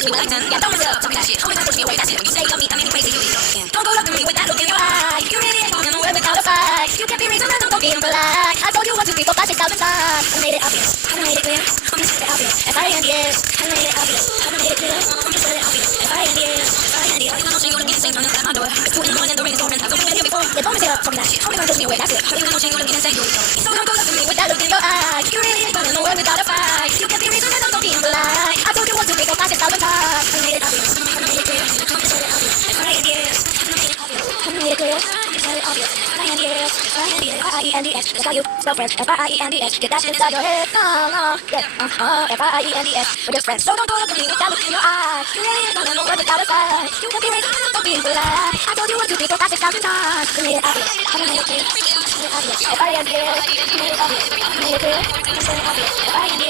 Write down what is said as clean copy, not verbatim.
to me like 10. Yeah, don't myself, tell me that shit. Always push me away, that's it. When you say you love me, I mean crazy, you leave. Don't go up to me with that look in your eye. You really ain't going nowhere without a fight. You can't be reasonable, don't be impolite. I told you 1, 2, 3, 4, 5, 6,000 times. I made it obvious, I made it clear. I'm just obvious. F-I-N-D-S, I made it obvious, I made it clear. I'm just obvious. F-I-N-D-S, F-I-N-D-S. I know she gonna get the same time at my door. It's 2 in the morning, the ring is open. I've been here before. Yeah, don't myself, tell me that shit. Always gonna push me away, that's it. You know she gonna get the same time. So don't go up to me with that look in your eye. You really ain't going nowhere without a fight. You can't be reasonable, don't be impolite. I told you 1, 2, 3, 4, 5, 6,000 times. I made it obvious, I made it clear. I'm just obvious. F-I-N-D-S, I made it clear. It's very obvious. F-I-N-D-S, F-I-N-D-S. That's how you spell friends. F-I-E-N-D-S. Get that shit inside your head. Yeah. F-I-E-N-D-S. We're just friends. So don't go up to me with that look in your eye. You really ain't gonna know where without a fight. You can't be reasonable, don't be impolite. I told you 1, 2, 3, 4, 5, 6,000 times. I made it obvious. I made it clear. F-I-N-D-S. I made it obvious. I made it clear. It's very obvious. F-I-N-D-S.